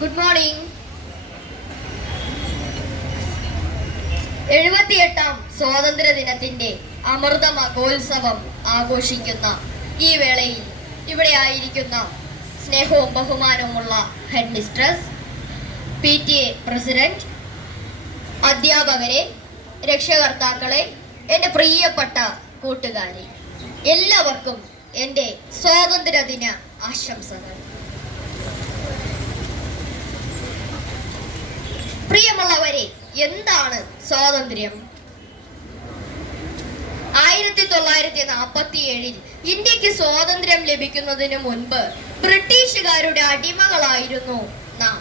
Good morning. 78ാം സ്വാതന്ത്ര്യ ദിനത്തിന്റെ അമൃത മഹോത്സവം ആഘോഷിക്കുന്ന ഈ വേളയിൽ ഇവിടെ ആയിരിക്കുന്ന സ്നേഹവും ബഹുമാനവുമുള്ള ഹെഡ് മിസ്ട്രസ്, PTA പ്രസിഡന്റ്, അധ്യാപകരെ, രക്ഷകർത്താക്കളെ, എൻ്റെ പ്രിയപ്പെട്ട കൂട്ടുകാരെ, എല്ലാവർക്കും എൻ്റെ സ്വാതന്ത്ര്യദിന ആശംസകൾ. പ്രിയമുള്ളവരെ, എന്താണ് സ്വാതന്ത്ര്യം? 1947 ഇന്ത്യക്ക് സ്വാതന്ത്ര്യം ലഭിക്കുന്നതിന് മുൻപ് ബ്രിട്ടീഷുകാരുടെ അടിമകളായിരുന്നു നാം.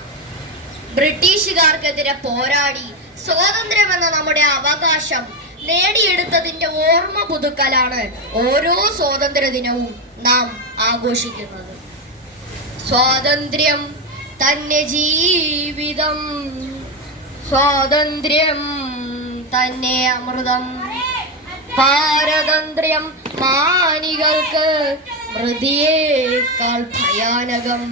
ബ്രിട്ടീഷുകാർക്കെതിരെ പോരാടി സ്വാതന്ത്ര്യമെന്ന നമ്മുടെ അവകാശം നേടിയെടുത്തതിന്റെ ഓർമ്മ പുതുക്കലാണ് ഓരോ സ്വാതന്ത്ര്യ ദിനവും നാം ആഘോഷിക്കുന്നത്. സ്വാതന്ത്ര്യം തന്നെ ജീവിതം, സ്വാതന്ത്ര്യം തന്നെ അമൃതം, പാരതന്ത്ര്യം മാനികൾക്ക് മൃതിയേക്കാൾ ഭയാനകം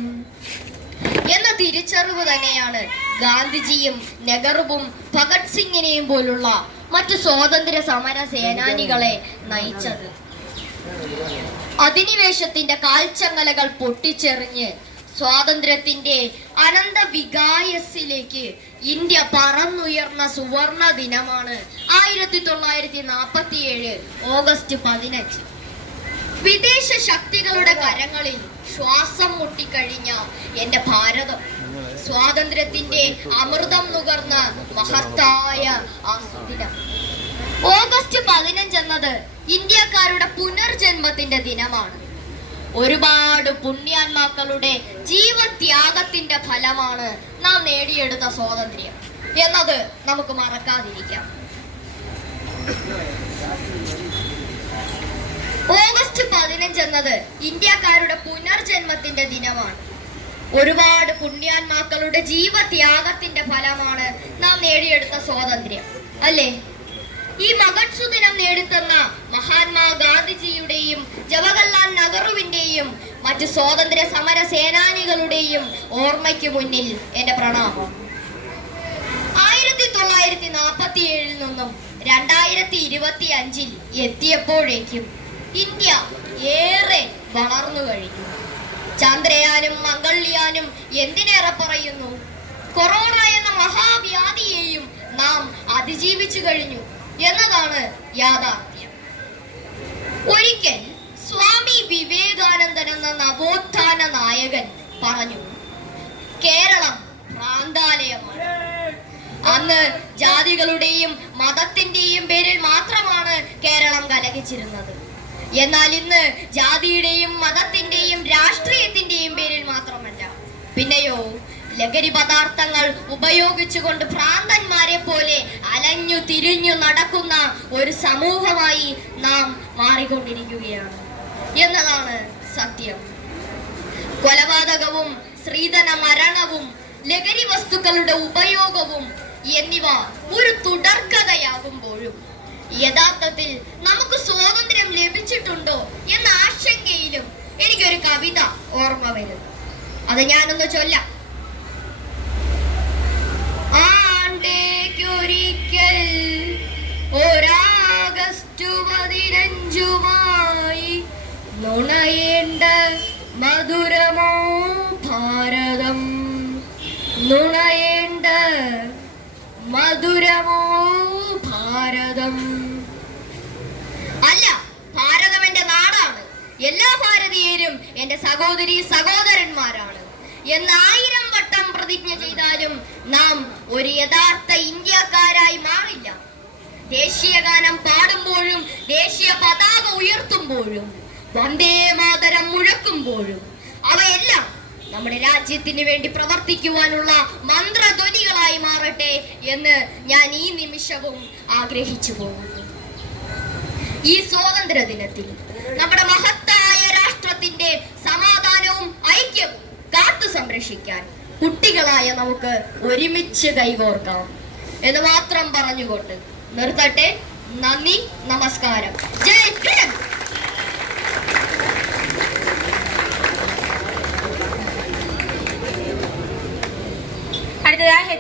എന്ന തിരിച്ചറിവ് തന്നെയാണ് ഗാന്ധിജിയും നെഹ്റുവും ഭഗത് സിംഗിനെയും പോലുള്ള മറ്റു സ്വാതന്ത്ര്യ സമര സേനാനികളെ നയിച്ചത്. അധിനിവേശത്തിന്റെ കാൽച്ചങ്ങലകൾ പൊട്ടിച്ചെറിഞ്ഞ് സ്വാതന്ത്ര്യത്തിന്റെ അനന്ത വികായസിലേക്ക് ഇന്ത്യ പറന്നുയർന്ന സുവർണ ദിനമാണ് 1947 ഓഗസ്റ്റ് 15. വിദേശ ശക്തികളുടെ കരങ്ങളിൽ ശ്വാസം മുട്ടിക്കഴിഞ്ഞ എന്റെ ഭാരതം സ്വാതന്ത്ര്യത്തിന്റെ അമൃതം നുകർന്ന മഹത്തായ ആ സുദിനം. ഓഗസ്റ്റ് 15 എന്നത് ഇന്ത്യക്കാരുടെ പുനർജന്മത്തിന്റെ ദിനമാണ്. ഒരുപാട് പുണ്യാത്മാക്കളുടെ ജീവത്യാഗത്തിന്റെ ഫലമാണ് നാം നേടിയെടുത്ത സ്വാതന്ത്ര്യം എന്നത് നമുക്ക് മറക്കാതിരിക്കാം. ഓഗസ്റ്റ് 15 എന്നത് ഇന്ത്യക്കാരുടെ പുനർജന്മത്തിന്റെ ദിനമാണ്. ഒരുപാട് പുണ്യാത്മാക്കളുടെ ജീവത്യാഗത്തിന്റെ ഫലമാണ് നാം നേടിയെടുത്ത സ്വാതന്ത്ര്യം, അല്ലേ? ഈ മഹത്സു ദിനം നേടിത്തന്ന മഹാത്മാ ഗാന്ധിജിയുടെയും ജവഹർലാൽ നെഹ്റുവിന്റെയും മറ്റു സ്വാതന്ത്ര്യ സമര സേനാനികളുടെയും ഓർമ്മയ്ക്ക് മുന്നിൽ എന്റെ പ്രണാമം. 1947 നിന്നും 2025 എത്തിയപ്പോഴേക്കും ഇന്ത്യ ഏറെ വളർന്നു കഴിഞ്ഞു. ചന്ദ്രയാനും മംഗൾയാനും എന്തിനേറെ പറയുന്നു, കൊറോണ എന്ന മഹാവ്യാധിയെയും നാം അതിജീവിച്ചു കഴിഞ്ഞു എന്നതാണ് യാഥാർത്ഥ്യം. ഒരിക്കൽ സ്വാമി വിവേകാനന്ദൻ എന്ന നവോത്ഥാന നായകൻ പറഞ്ഞു, കേരളം ഭ്രാന്താലയമാണ്. അന്ന് ജാതികളുടെയും മതത്തിന്റെയും പേരിൽ മാത്രമാണ് കേരളം കലഹിച്ചിരുന്നത്. എന്നാൽ ഇന്ന് ജാതിയുടെയും മതത്തിന്റെയും രാഷ്ട്രീയത്തിന്റെയും പേരിൽ മാത്രമല്ല, പിന്നെയോ ലഹരി പദാർത്ഥങ്ങൾ ഉപയോഗിച്ചുകൊണ്ട് ഭ്രാന്തന്മാരെ പോലെ അലഞ്ഞു തിരിഞ്ഞു നടക്കുന്ന ഒരു സമൂഹമായി നാം മാറിക്കൊണ്ടിരിക്കുകയാണ് എന്നതാണ് സത്യം. കൊലപാതകവും സ്ത്രീധന മരണവും ലഹരി വസ്തുക്കളുടെ ഉപയോഗവും എന്നിവ ഒരു തുടർക്കഥയാകുമ്പോഴും യഥാർത്ഥത്തിൽ നമുക്ക് സ്വാതന്ത്ര്യം ലഭിച്ചിട്ടുണ്ടോ എന്ന ആശങ്കയിലും എനിക്കൊരു കവിത ഓർമ്മ വരുന്നു. അത് ഞാനൊന്ന് ചൊല്ലാം. ആണ്ടേക്കൊരിക്കൽ ഒരാഗസ്റ്റ് 15 നുണയേണ്ട മധുരമോ ഭാരതം, നുണയേണ്ട മധുരമോ ഭാരതം. അല്ല, ഭാരതം എന്റെ നാടാണ്, എല്ലാ ഭാരതീയരും എന്റെ സഹോദരി സഹോദരന്മാരാണ് എന്ന് 1000 വട്ടം പ്രതിജ്ഞ ചെയ്താലും നാം ഒരു യഥാർത്ഥ ഇന്ത്യക്കാരായി മാറില്ല. ദേശീയ ഗാനം പാടുമ്പോഴും ദേശീയ പതാക ഉയർത്തുമ്പോഴും വന്ദേ മാതരം മുഴക്കുമ്പോഴും അവയെല്ലാം നമ്മുടെ രാജ്യത്തിന് വേണ്ടി പ്രവർത്തിക്കുവാനുള്ള മന്ത്രധ്വനികളായി മാറട്ടെ എന്ന് ഞാൻ ഈ നിമിഷവും ആഗ്രഹിച്ചു പോകുന്നു. ഈ സ്വാതന്ത്ര്യ ദിനത്തിൽ നമ്മുടെ മഹത്തായ രാഷ്ട്രത്തിന്റെ സമാധാനവും ഐക്യവും കാത്തു സംരക്ഷിക്കാൻ കുട്ടികളായ നമുക്ക് ഒരുമിച്ച് കൈകോർക്കാം എന്ന് മാത്രം പറഞ്ഞുകൊണ്ട് നിർത്തട്ടെ. നന്ദി, നമസ്കാരം. ജയ് ഹിന്ദ്. അടുത്തതായി